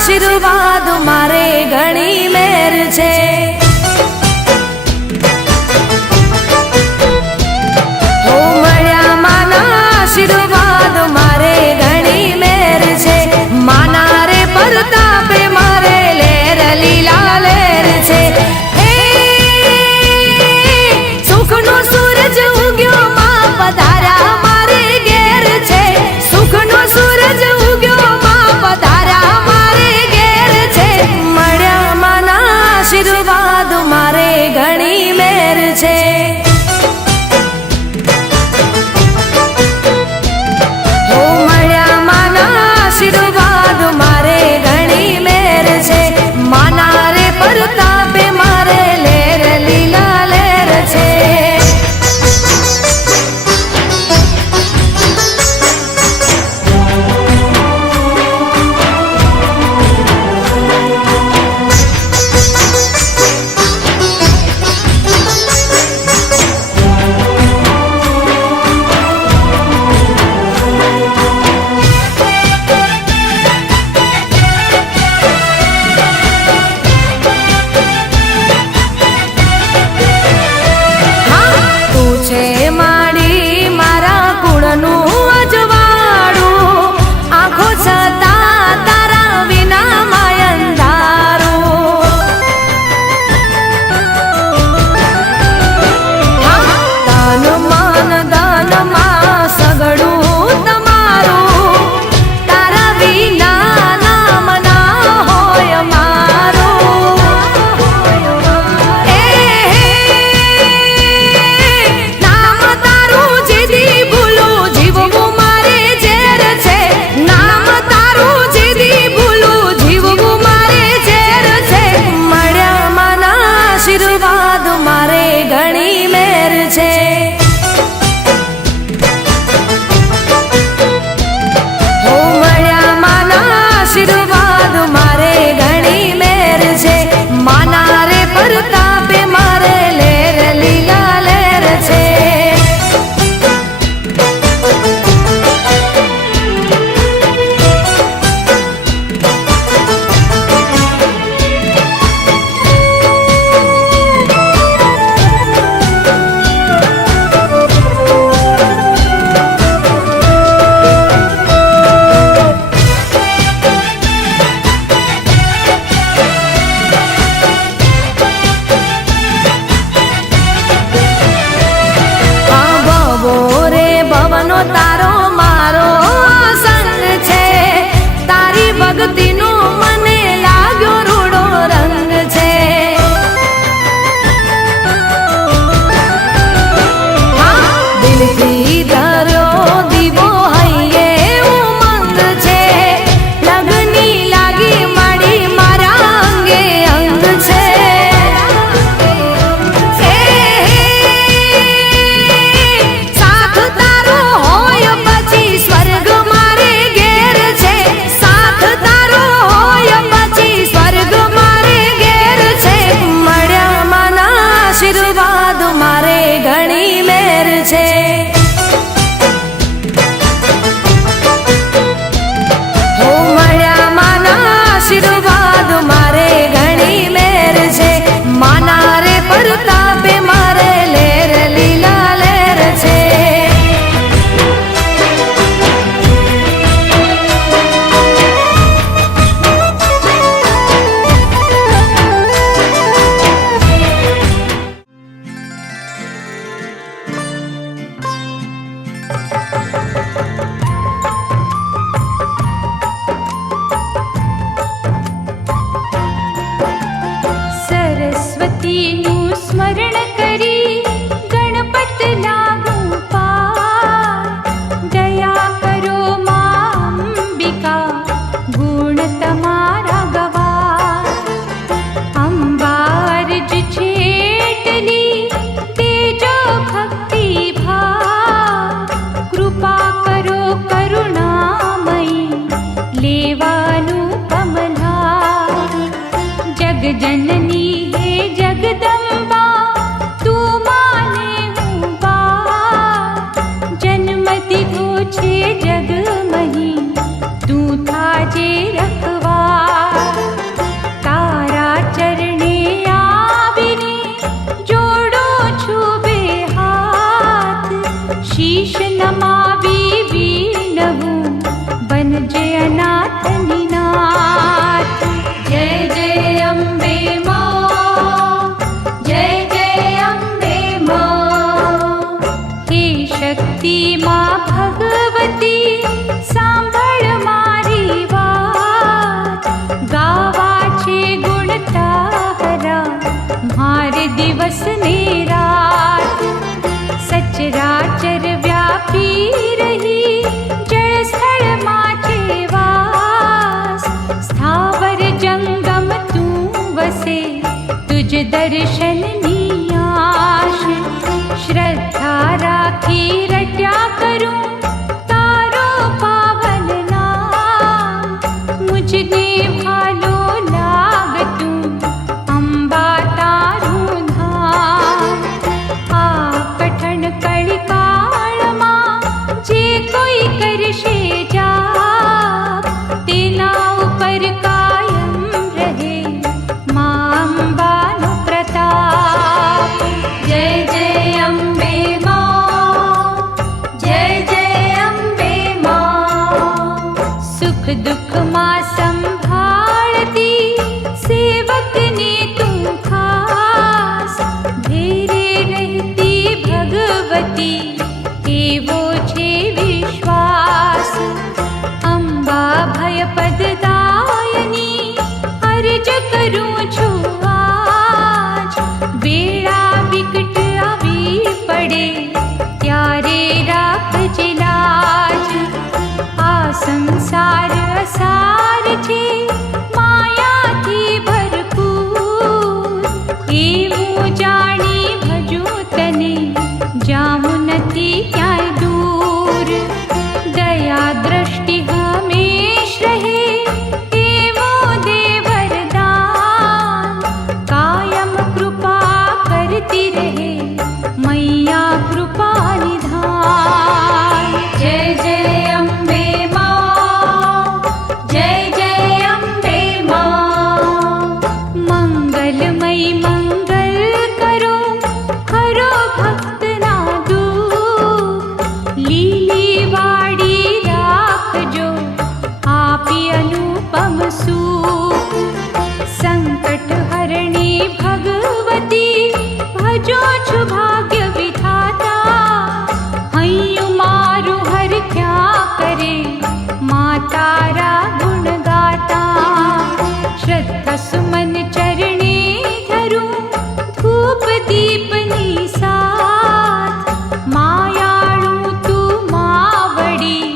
આશીર્વાદ મારે ઘણી મેર છે। जननी हे जगदम्बा तू माने हूँ बात। जन्मति तो छे जग मही तू था जे रखवार। तारा चरणे आवीने जोड़ो छू बे हाथ। शीश नमावी वीणहूँ बनजे अनाथनी नाथ। जय जय अम्बे माँ, जय जय अम्बे माँ। हे शक्ति माँ भगवती सांभळ मारी वात। गावा छे गुण तारा मारे दिवस ने रात। सचराचर व्यापी रही जड़ स्थल माचे वास। स्थावर जंगम तू वसे तुझ दर्शन नी आश। श्रद्धा राखी रट्या करूं तारो पावन नाम। मुझने भालो लाग तू अंबा तारू धाम। आ कठण कलिकाल मां जे कोई करशे जाप। तेना उपर कायम रहे मां अंबानो प्रताप। जय जय अम्बे मां, जय जय अम्बे मां। सुख दुख मां संभाळती सेवक ने तू खास। धेरे रहती भगवती एवो छे विश्वास। अंबा भय पददायनी अर्ज करूं છું આજ। વેળા વિકટ આવી પડે ત્યારે રાખજે લાજ। આ સંસાર અસાર છે માયાથી ભરપૂર। એવું જાણી ભજું તને જાઉં નથી ક્યાંય દૂર। દયા દ્રષ્ટિ હંમેશ રહે એવો દે વરદાન। કાયમ કૃપા કરતી રહે મૈયા કૃપા નિધાન। જય જય અંબે માં, જય જય અંબે માં। મંગલમય મંગલ કરો હરો ભક્તના દુઃખ। લીલી વાડી રાખજો આપી અનુપમ સુખ। સંકટ હરણી ભગવતી ભજો છું ભાગ્ય વિધાતા। હૈયું મારું હર ક્યાં કરે મા તારા ગુણ ગાતા। શ્રદ્ધા સુમન ચરણે ધરું ધૂપ દીપની સાથ। માયાળું તું માવડી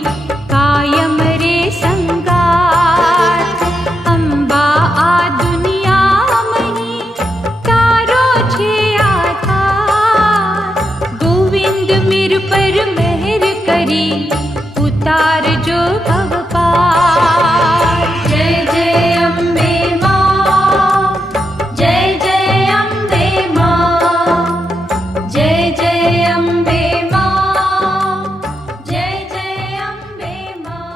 કાયમ રે સંગાથ। અંબા આ દુનિયામહી તારો છે આધાર। ગોવિંદ મીર પર મહેર કરી ઉતારજો ભવ પાર। જય જય અંબે માં, જય જય અંબે માં। જય જય અંબે માં, જય જય અંબે માં।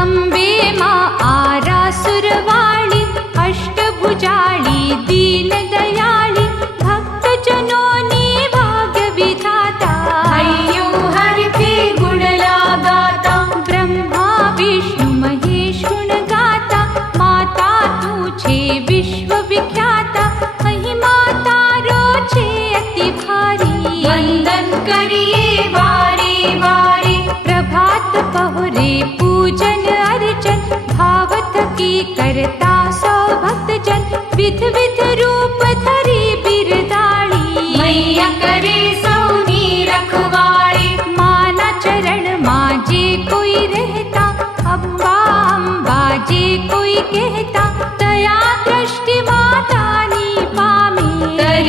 અંબે માં આરાસુરવાળી અષ્ટભુજાળી દીન દયાળી ભક્તજનોની ભાગ્ય વિધાતા। હૈયું હરથી ગુણ લાગાતા બ્રહ્મા વિષ્ણુ મહેશ ગુણ ગાતા। માતા તું છે વિશ્વ વિખ્યાતા મહિમા તારો છે અતિ ભારી। વંદન કરીએ વારે વારે પ્રભાત પહોરે પૂજન અર્ચન। ભાવ થકી કરતા સૌ ભક્તજન વિધ વિધ રૂપ ધરી બિરદાળી। મૈયા કરે સૌની રખવાળી માના ચરણ માં જે કોઈ રહેતા। અંબા અંબા જે કોઈ કહેતા દયા દ્રષ્ટિ માતાની પામે।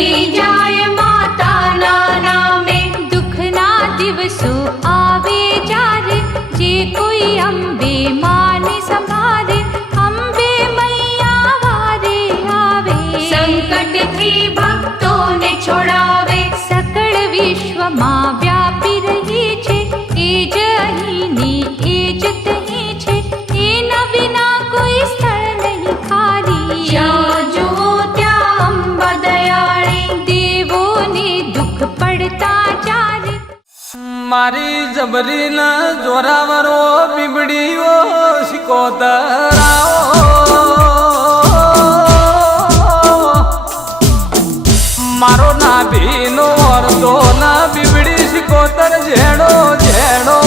બદલી જાય માતાના નામે. દુઃખના દિવસો આવે જ્યારે જે કોઈ અંબે માને સંભાળે, અંબે મૈયા વારે આવે. સંકટથી ભક્તોને છોડાવે. સકળ વિશ્વમાં વ્યાપી રહી છે, એ જ અહીંની એ જ તહીં છે. એના વિના કોઈ સ્થળ નહીં ખાલી. જ્યાં જુઓ ત્યાં અંબા દયાળી, દેવોને દુઃખ પડતા ચારે. મારી જબરી ના જોરાવરો બીબડીઓ શિકોતરાઓ. મારો નાભીનો અર્ધો ના બીબડી શિકોતર ઝેડો ઝેડો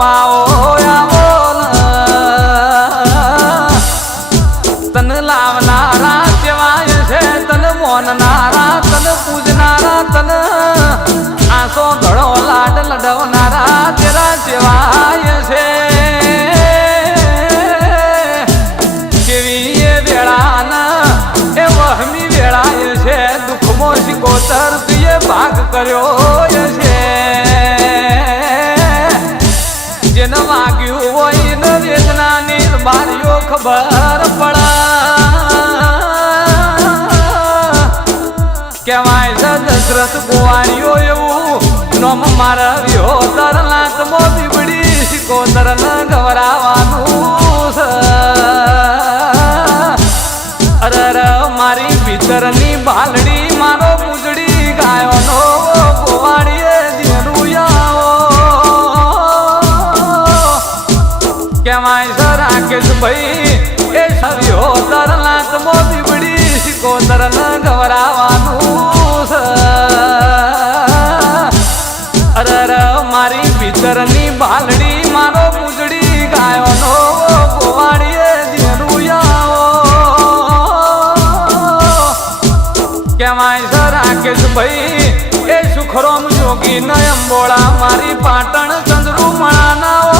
માઓ આવો. તન લાવનારા કેવાય છે, તન મોનનારા, તન પૂજનારા, તન આસો ઘડો લાડ લડવનારા તેરા જેવાય છે. કેવી એ વેળાના એ વહમી વેળાય છે, દુઃખમો શિકોતર તુએ ભાગ કર્યો છે. જેને વાગ્યું હોય ને વેદનાની બારીઓ ખબર પડા. કેવાય છે દશરથ કુંવારીઓ એવું નોમ મારવ્યો તરલાત મો બીબડી શિકોતર ન ગવરાવાનું છે. અરે મારી ભીતરની બાલડી મારો પૂજડી ગાયોનો ગોવાળીએ દેરું આવો. કેવાય છે રાકેશ ભાઈ એ સવ્યો તરલાત મો બીબડી શિકોતર ન ગવરાવાનું છે. અરે મારી ભીતરની બાલડી મારો પૂજડી ગાયોનો ગોવાળીએ દેરું આવો. કેવાય છે રાકેશ ભાઈ એ સુખરોમ જોગી ન અંબોળા મારી પાટણ ચંદ્રુ મણાનાઓ.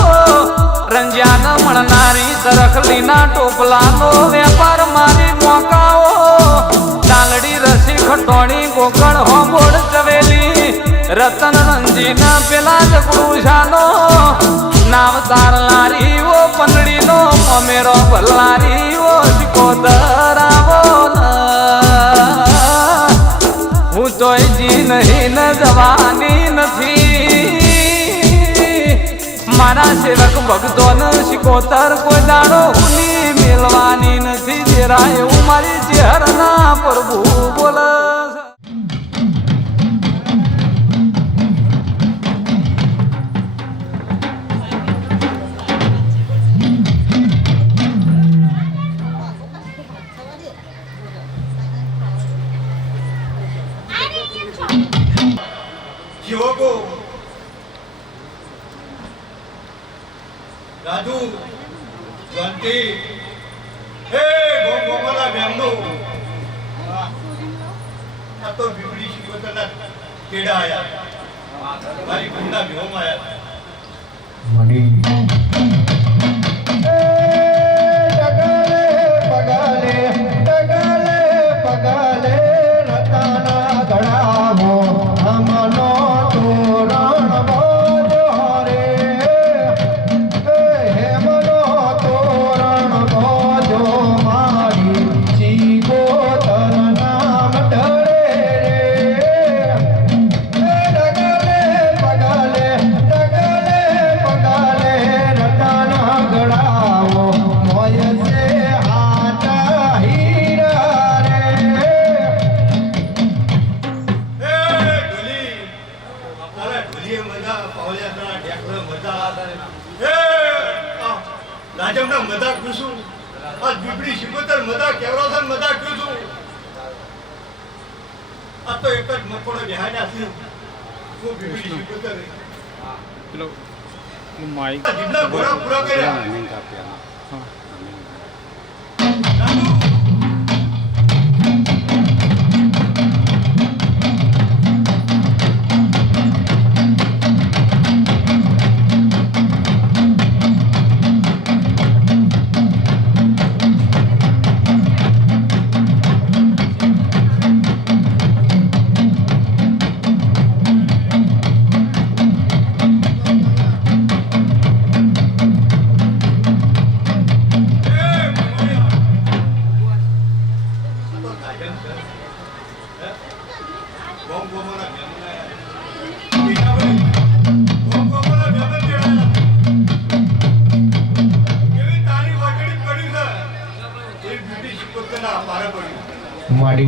રંજ્યાન મળનારી તરખલીના ટોપલાનો વેપાર મારી મોકાઓ. ચાલડી રસી ખટોણી ગોકળ હોંબોળ ચવેલી રતન રંજીના પેલા જગડુશાનો નામ તારલારીઓ પંદડીનો અમેરો ભલારીઓ શિકોતરાવો. હું તોય જી નહીં ન જવાની નથી. મારા સેવક ભક્તોને શિકોતર કોઈ દાડો હુની મેળવાની નથી. જેરા એવું મારી ચહેરના પ્રભુ બોલે. જીવકો રાજુ જયંતિ હે ગોગોમલા બેમનો આ તો બીબડી શિકોતરના કેડા આયા મારી બહેના ભેમ આયા મણી રાજમના મજાક પૂછું આ બીબડી શિકોતર મજાક કેવરાસન મજાક પૂછું આ તો એક જ મકોડો બેહાડ્યા છે હું બીબડી શિકોતર પેલો માઈક જીવના ઘોડા પૂરા કર્યા માડી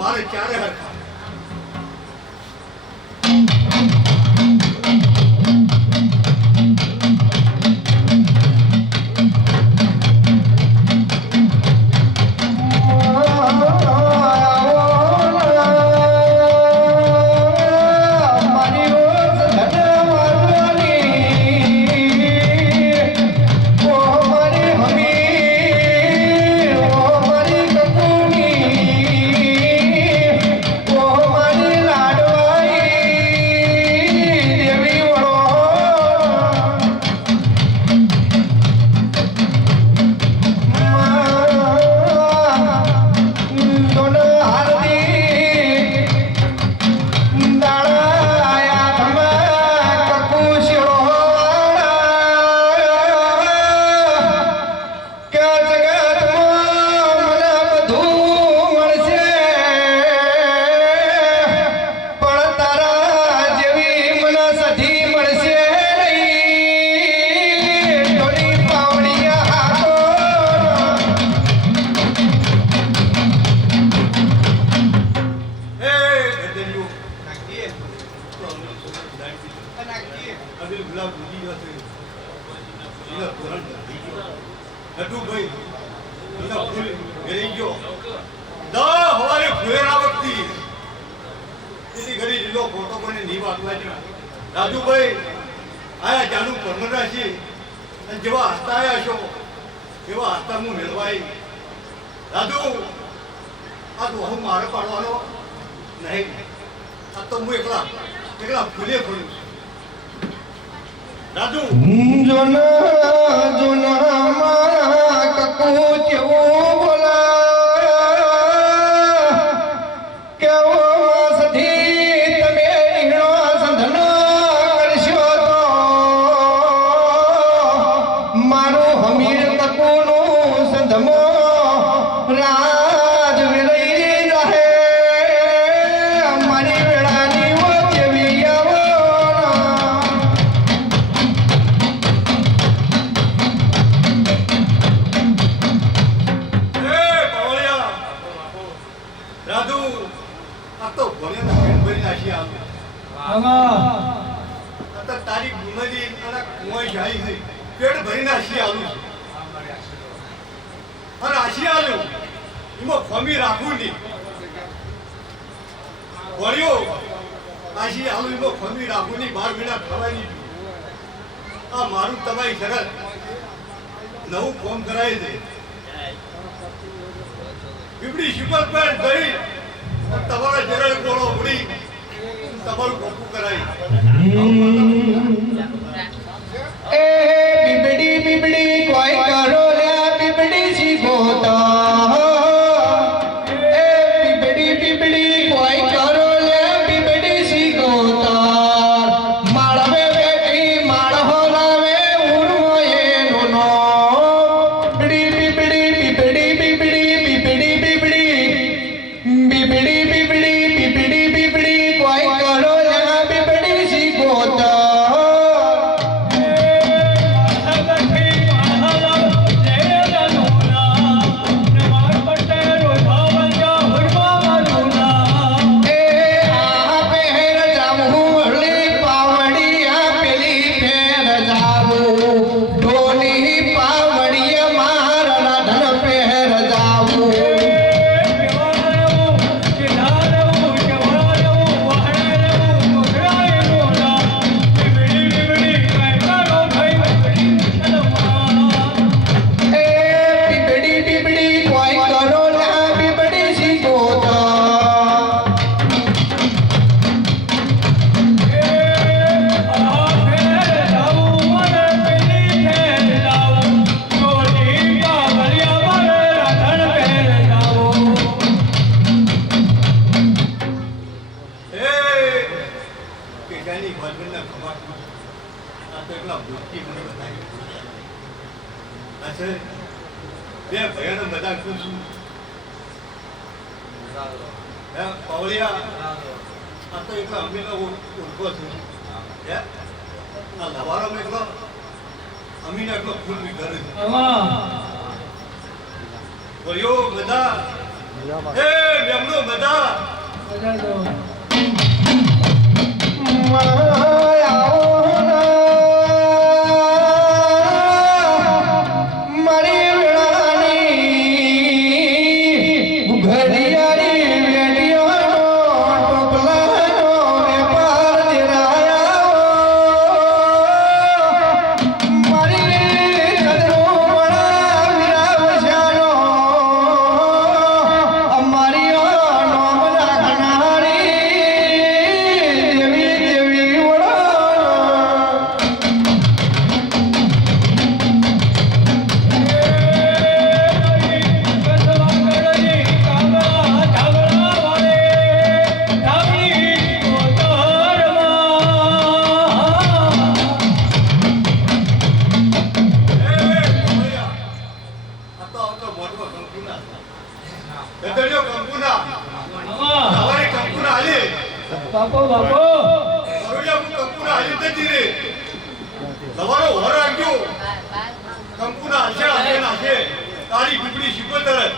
મારે ચારે હરખા રાજુભાઈ આયા જાનું પરમરા છે અને જેવા હસતા આવ્યા છો એવા હસતા હું મેળવાઈ રાજુ આ તો હું મારે પાડવાનો નહીં આ તો હું એકલા ફૂલે ફૂલ્યું રાજુ જોના કકુ જેવો તારી ગુમદી અને કુંવાઈ જાય છે પેટ ભરીને આશી આવું અને આશી આવું એમાં ફમી રાખવું નહીં વળ્યો આશી આવું એમાં ફમી રાખવું નહીં 12 મહિના ખવાય નહીં આ મારું તમારી શરત નવું ફોર્મ કરાવી દે પીપળી શિપલ પર ગઈ તમારા જરળ કોળો ઉડી તમારું કોકું કરાવી એ બીબડી બીબડી કોઈ કરો લે બીબડી સી ગોતા એ બીબડી બીબડી કોઈ કરો લે બીબડી સી ગોતા માળવે બેટી માળહો લાવે ઉરમો એનો નો બીબડી બીબડી બીબડી બીબડી બીબડી બીબડી બીબડી બીબડી બીબડી બીબડી કોઈ કરો લે બીબડી સી ગોતા છે બે ભયાનો મજાક કરું છું હે પાવળિયા આ તો એકલા અમીનો ઉડકો છું હે આ લવારો એકલો અમીને એકલો ફૂલ બી કરે છે બોલ્યો બધા એ બેમનો બધા બાપો બાપો તમારો હોર રાખજો કંકુના આશા નાખે તારી પીપળી શીખો તરત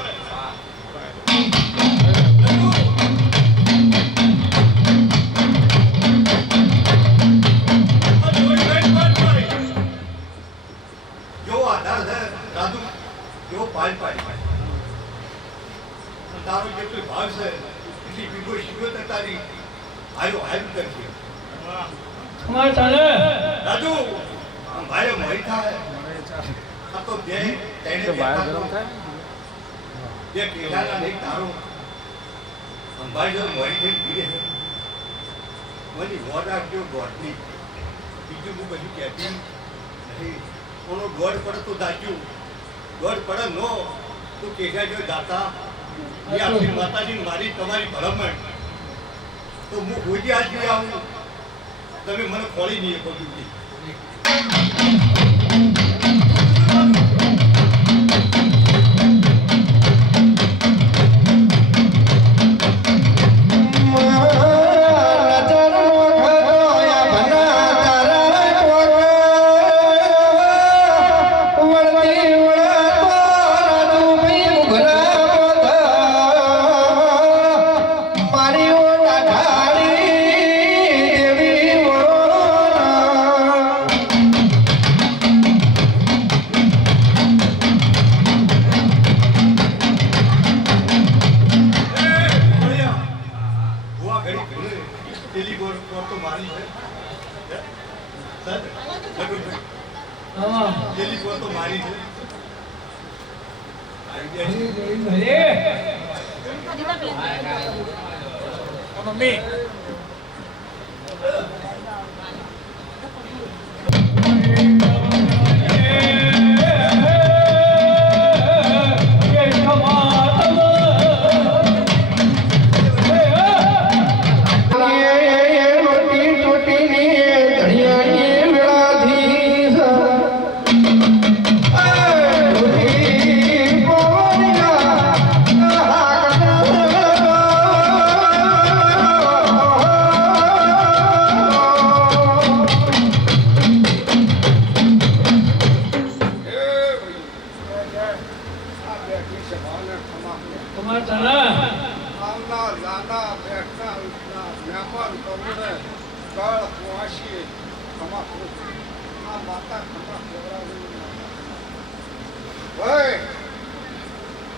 જો આધાર છે દાદુ જો પાલ તારો જેટલી ભાગ છે એટલી પીપળી શીખો તર તારી આયો હાલ કરશે તમારે ચાલે દાદુ ભાઈ મરી થાય આ તો બે તેને બહાર ગરમ થાય બે કેળાના નહીં તારો અંબાઈ જો મરી થઈ ગઈ છે મને ગોડ આપ્યો ગોડની બીજું હું કશું કહેતી નહીં કોનો ગોડ પડે તો દાચ્યું ગોડ પડે નો તો કેળા જો દાતા એ આપણી માતાજી મારી તમારી ભલામણ તો હું કોઈ આજ બી આવું તમે મને ખોલી નહીં શકો દીધી મમ્મી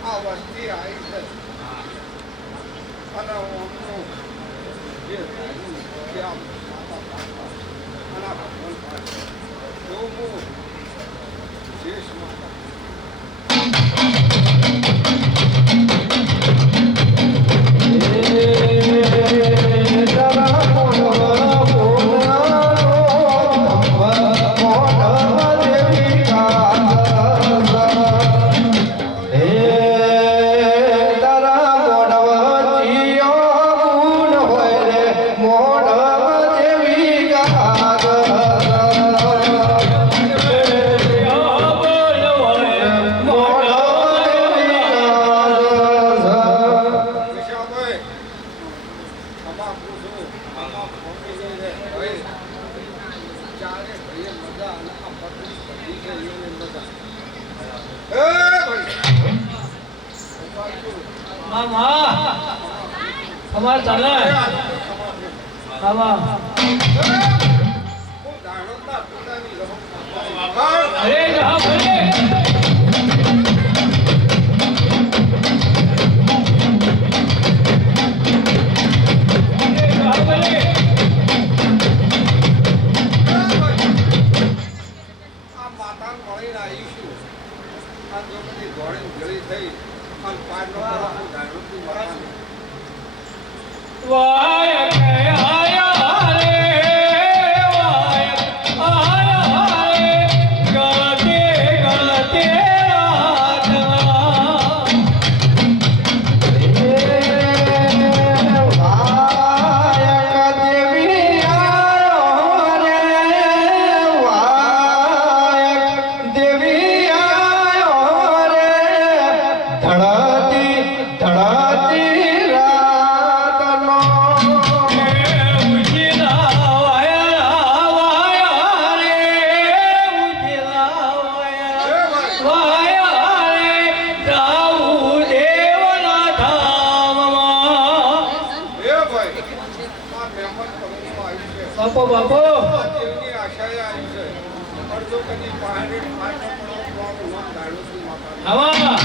આ વસ્તી આવી છે અને અમનું જે ત્યાં માતા ભગવાન જો હું શેષ માતા બોલો હા માં તમાર ચાલે હા માં હું જાણતા પોતાની રહો અરે હા ભલે આ માતાને મળીને આવીશું અને જો બધી દોડીને ઘડી થઈ અને પાડનો હું જાણતી માતાને વાય કે આયા રે વાય આયા રે ગળતે ગળતે બાપો બાપો દેવની આશાએ આવી છે અડધો કદી પહાડે પાડનો પડો હું નામ જાણું છું માતાને આવા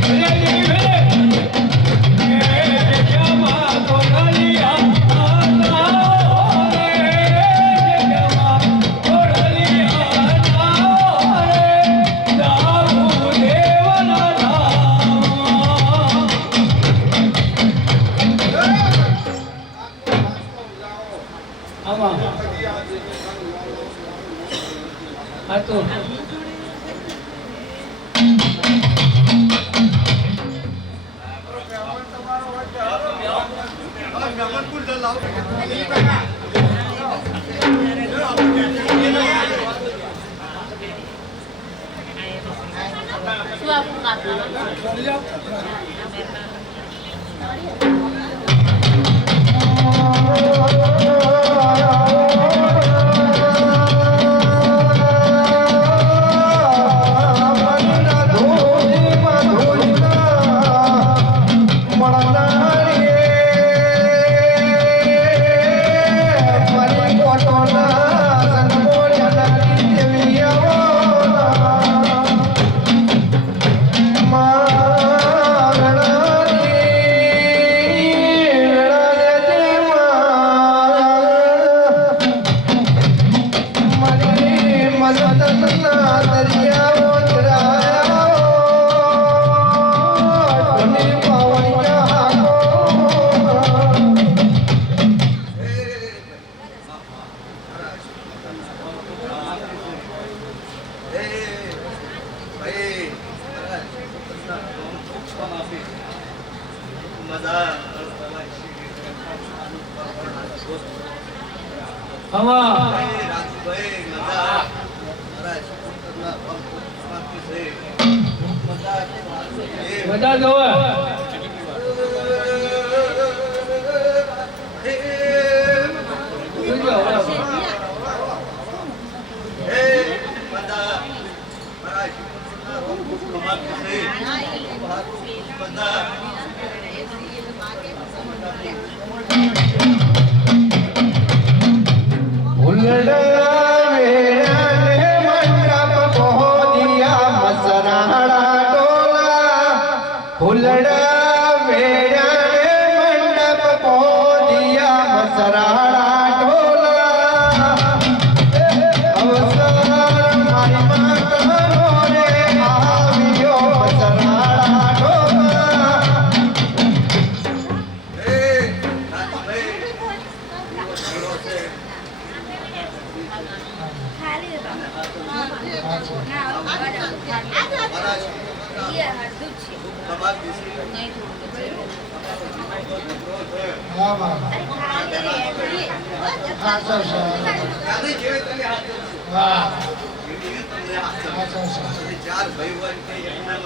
ભલે દેવી ભલે એ જમા કોડલિયા આવો રે જમા કોડલિયા આવો રે દાઉ દેવના ધામ આવા કદી આ દેવી આ તો આવા બધા જોવે ચાર ભાઈ હોય કે એમના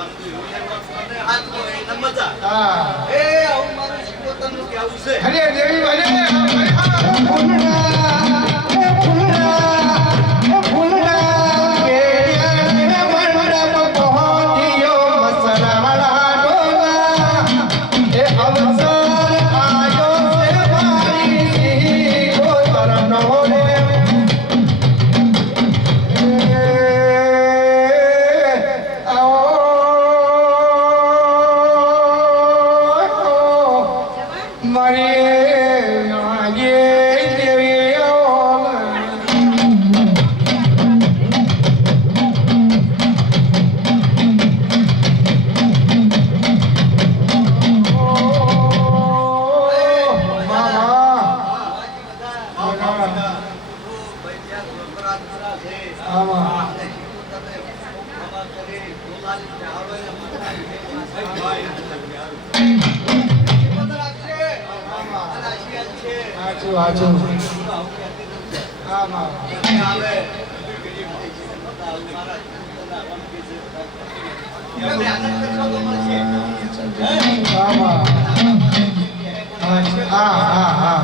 હાથ હોય એને મજા એ આવું મારું પોતાનું કેવું છે અરે દેવી વાલે ફૂલડા હાચું હાચું આમાં આમાં હા હા હા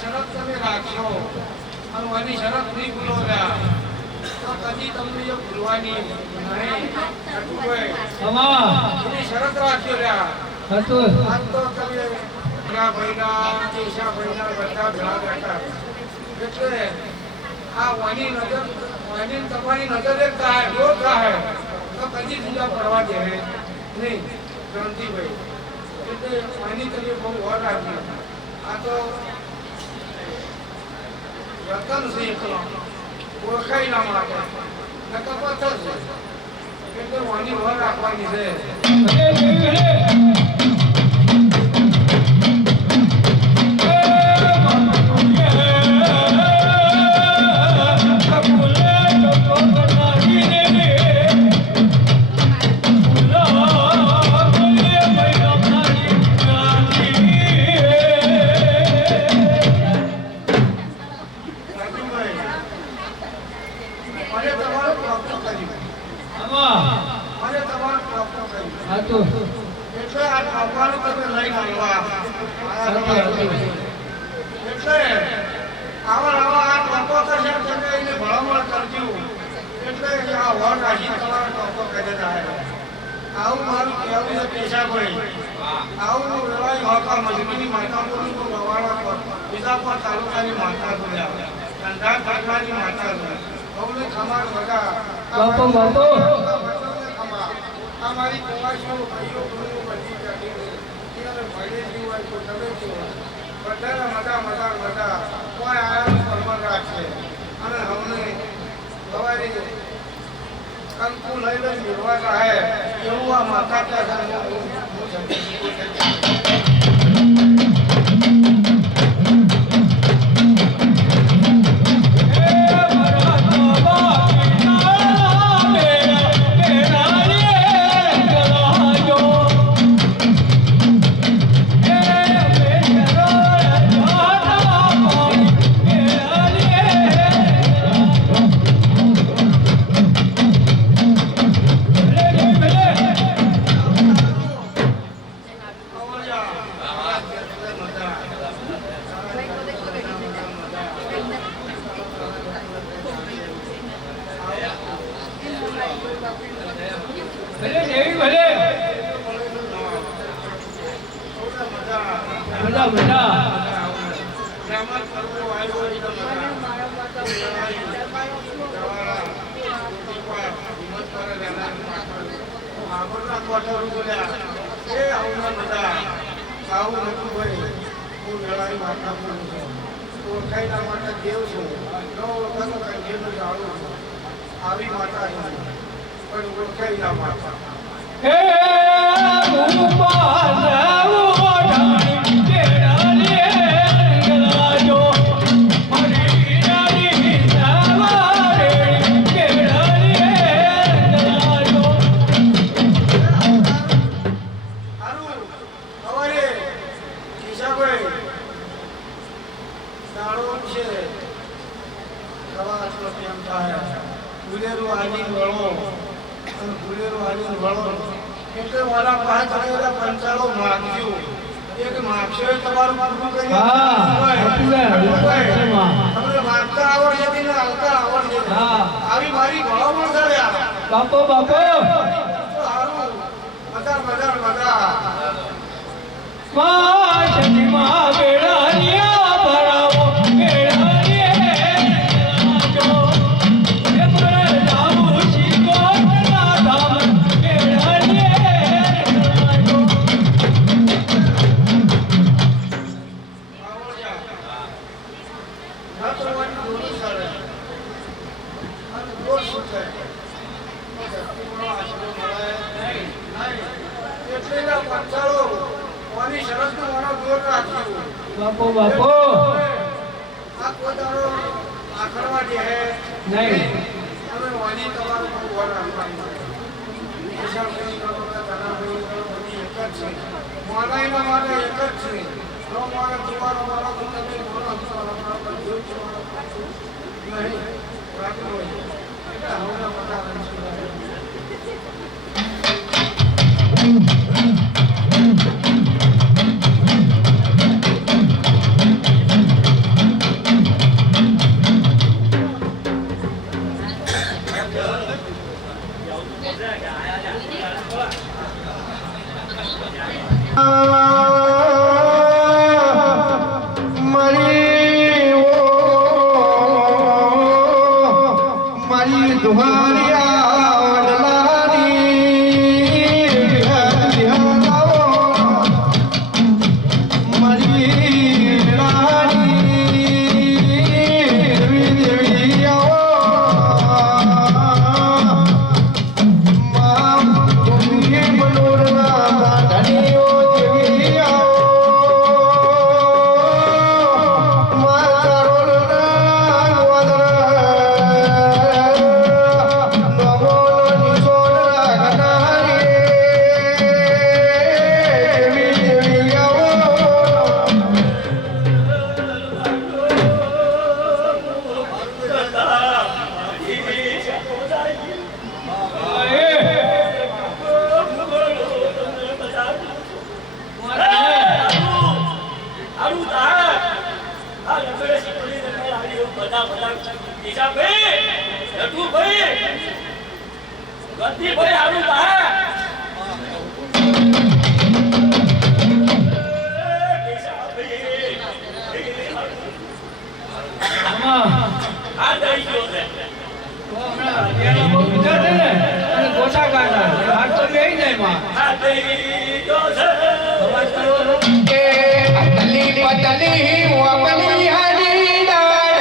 શરત તમે રાખશો અને વાની શરત નહીં ભૂલોવ્યા તો કદી તમને એ ભૂલવાની નહીં. એની શરત રાખજો રહ્યા. આજ તો તમે ભલા ભાઈના ઈશા ભાઈના બધા ભેળા બેઠા એટલે આ વાની નજર વાની તમારી નજર એક થાય રોજ થાય તો કદી જુદા પડવા દે નહીં ક્રાંતિભાઈ. એટલે વાની તમે બહુ વાર રાખજો. આ તો રતન છે એકલો ઓળખાઈ ના માટે નકર પથ્થર છે એટલે વાની વાર રાખવાની છે. એટલે આ ભગવાન તમે લઈને આવ્યા એટલે આવા આ ટોપો કરશે તમે એને ભલામણ કરજો એટલે આ વર રાશિ તમારા ટોપો કરી જાય. આવું મારું કહેવું છે પેશાભાઈ. આવું વેવાઈ હોકા મજબૂરી માતા બોલું તો ગવાડા બીજાપુર તાલુકાની માતા બોલ્યા ધંધા કાઢવાની માતા બોલ્યા બહુને ખમાર બધા આ મારી કવાશો ભાઈઓ બહેનો બધી જાતી એને ભણેલી હોય તો તમેથી હોય બધાના મજા કોઈ આયાનું પરમાન રાખશે અને અમને સવારે કંકુ લઈ લઈને મેળવા રહે એવું આ માતા ત્યાં ભલે દેવી ભલે બધા બધા ઓળખાઈના માટે દેવ છું 9 વખત જેનું જાણું છું આવી માતા પણ ઓળખાઈના માતા હે રૂપા સવો ઢાણી કેડાલે ગલાજો મરી રાની સવારે કેડાલે ગલાજો હારું હવારે ઈશાભાઈ સારો છે દવા આટલો કેમ થાય ગુલેરું આજી વળો અને ગુલેરું આજી વળો એટલે મારા પાસે તમે પંચાળો માગજો એક માગશો એ તમારું પૂરું કરી હા તમને માગતા આવડશે કે ને આવતા આવડશે હા આવી મારી ભલામણ કર્યા બાપો બાપો સારું મજા મજા મજા માં શક્તિમાં બેડાનિયા ભરાવો બેડાનિયે ગલાજો હે પર જામુ શીકો ના ધામ બેડાનિયે ગલાજો બાપો બાપો નહીં મારી દુહારિયા વડલાની મારી રાણી દેવી દેવી આવો મનોરના ધણીઓ દેવી આવો ગોટા કાઢા હાથ તો બેહી જાય માં અતલી પતલી વપલી હરી ડાડ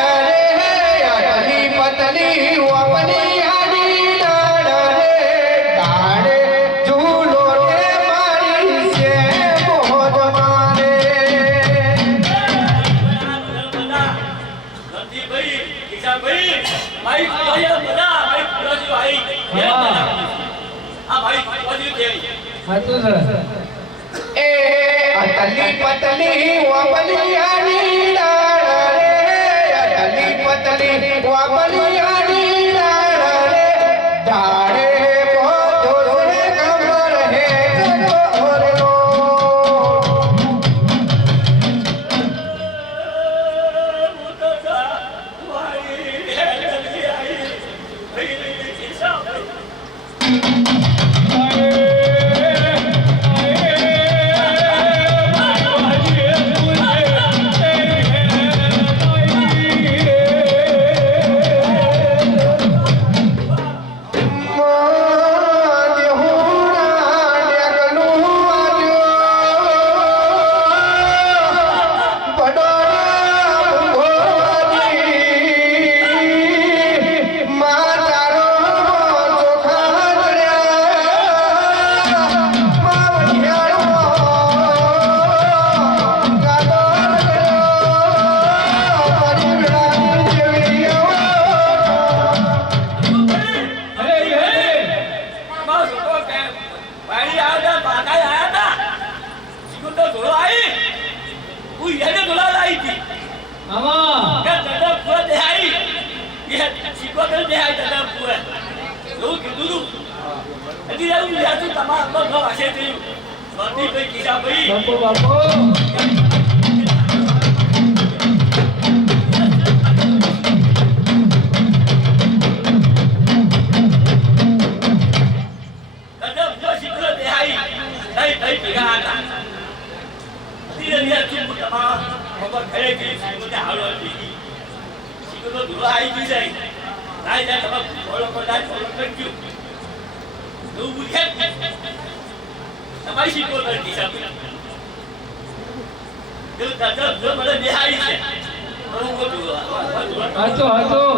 રે અતલી પતલી વપલી હરી ડાડ રે ડાડે ઝૂલો રે મારી છે મોજ મારે હાથું સર એ અતલી પતલી વપલી હરી ડાડ રે અતલી પતલી વપલી હરી ડાડ રે ડાડે મોજો રે કમર હે ગોરનો બાપુ બાપુ તમારી શીખો કરતી છે હતો હતો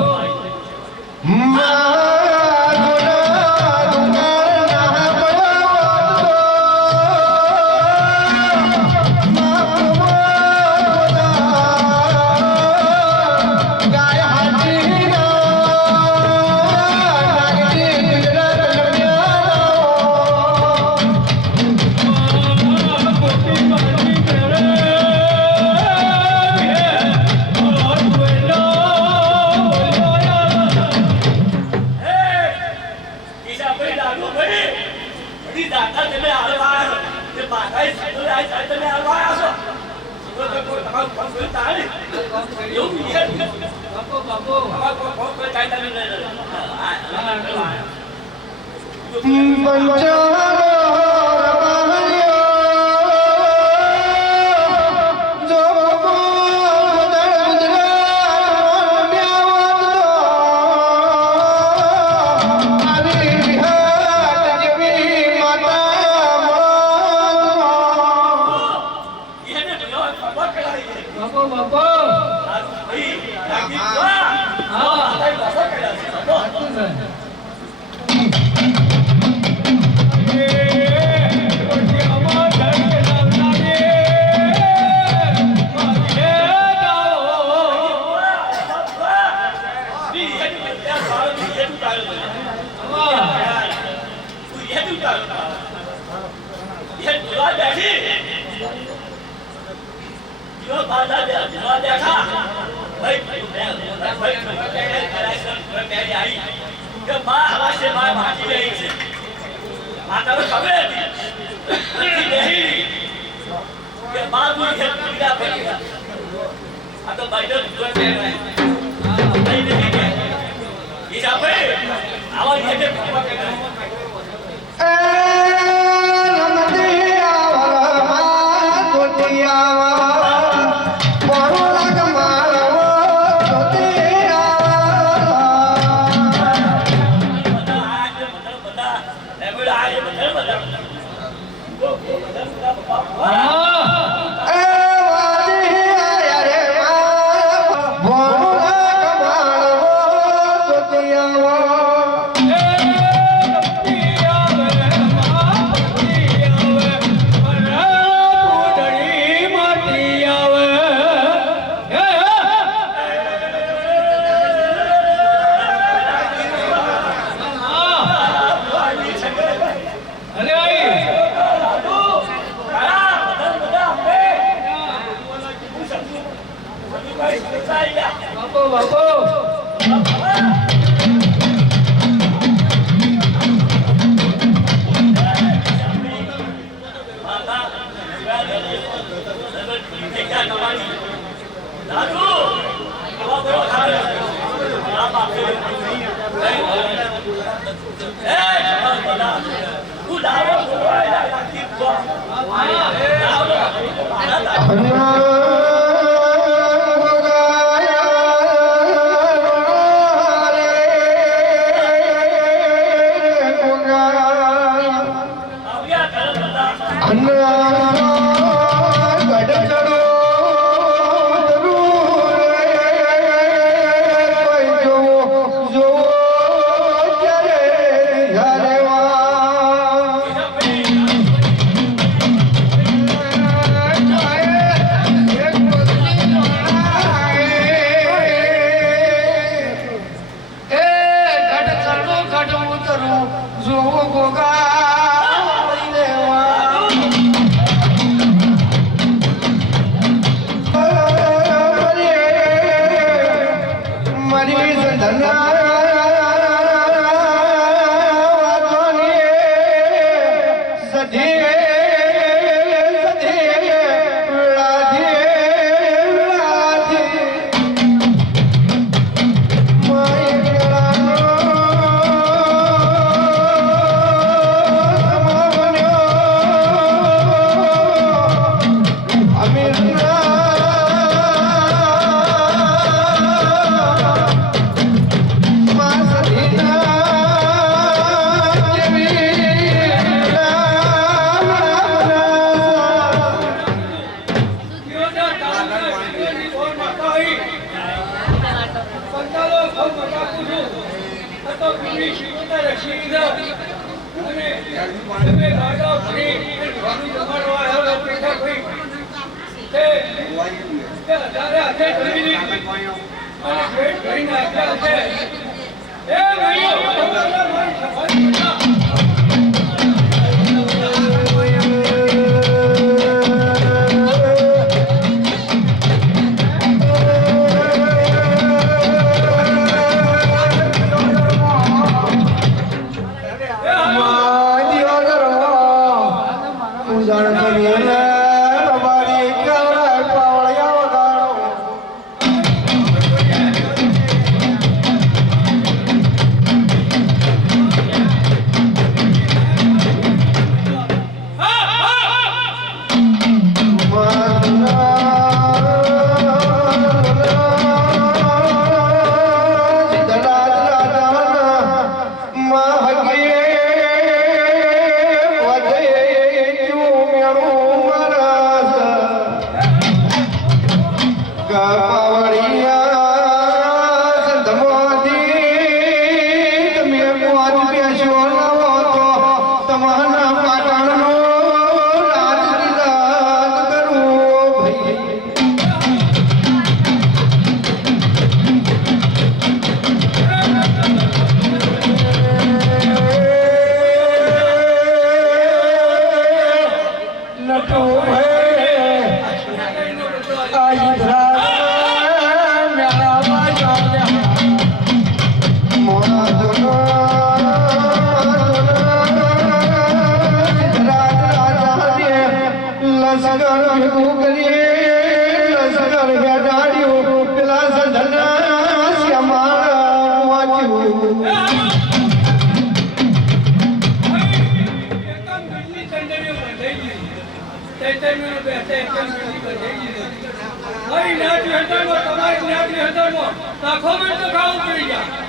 લાવો જોવાય રાખી તો પાવડિયા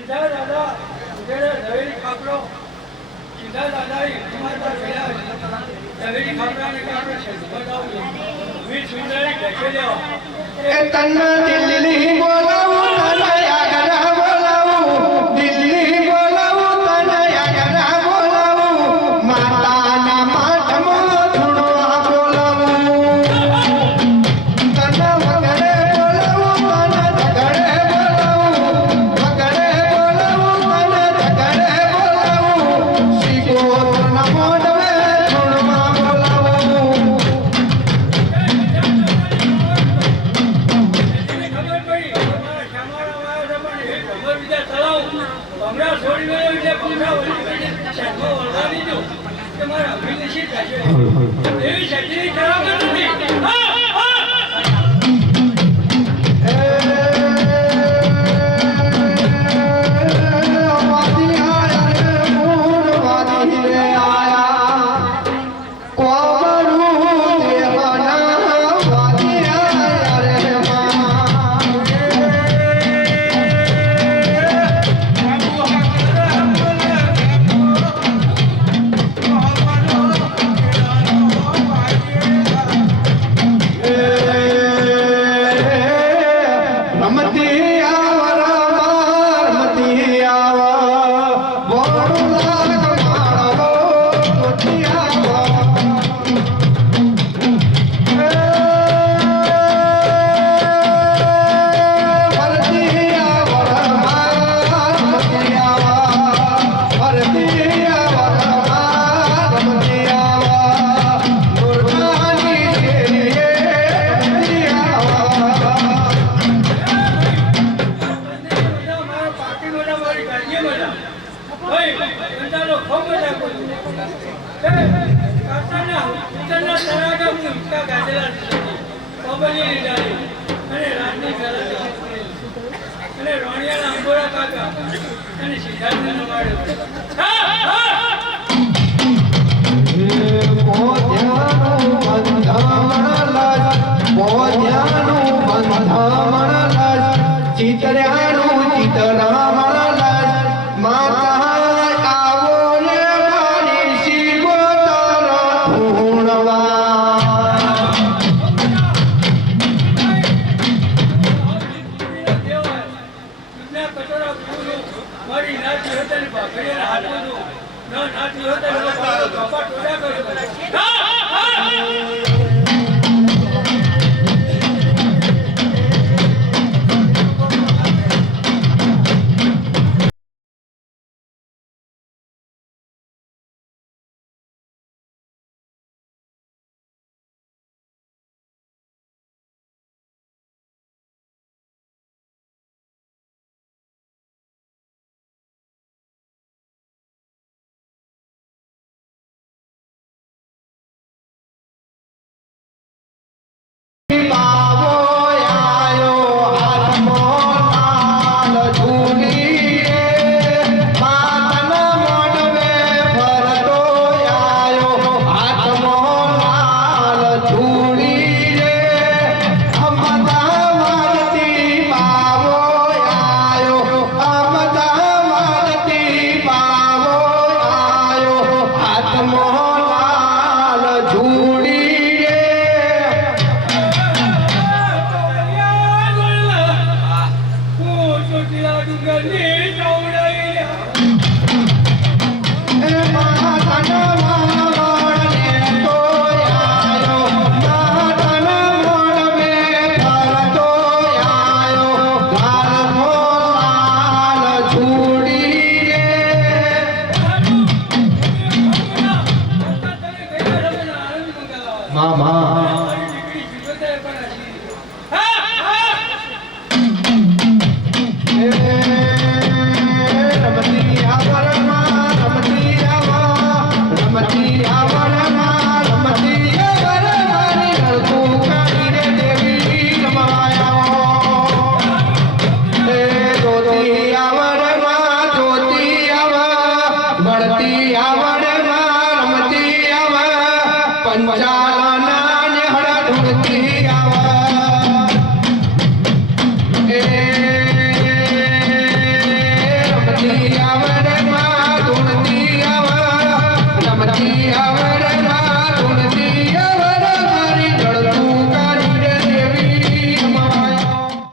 સીધા દાદા ઉધેડે ઝવેરી ખાપડો સીધા દાદા માતા ગયા ઝવેરી ખાપડાને કારણે છે બતાવું 20 મિનિટ બેઠે લેવા એ તન્ના દિલ્હી બોલાવું તને આગળ બોલાવું દિલ્હી બોલાવું તને આગળ બોલાવું માતાના માઠમાં ધૂણવા બોલાવું તને વગડે બોલાવું તને ઝગડે બોલાવું વગડે બોલાવું તને ઝગડે બોલાવું શીખોતરના મોઢવે ધૂણવા બોલાવું ખબર પડી તમારા શામાળા વાળા પણ એ ખબર બીજા ચલાવું ભમરા છોડી ગયો એટલે ભમરા વળી કરીને શેઠો વળગાડી દો કે મારા અભિનિશી થશે એવી શક્તિ ખરાબ નથી ચિતર્યાનું ચિતરામણ માતા આવો ને મારી શિગોતર ધૂણવા મારી નાતી હતા ને ભાખરીને હાથમાં ન નાતી હતા બાપા ટોળા કર્યો પંચાલના નેહડા ઢૂંઢતી આવા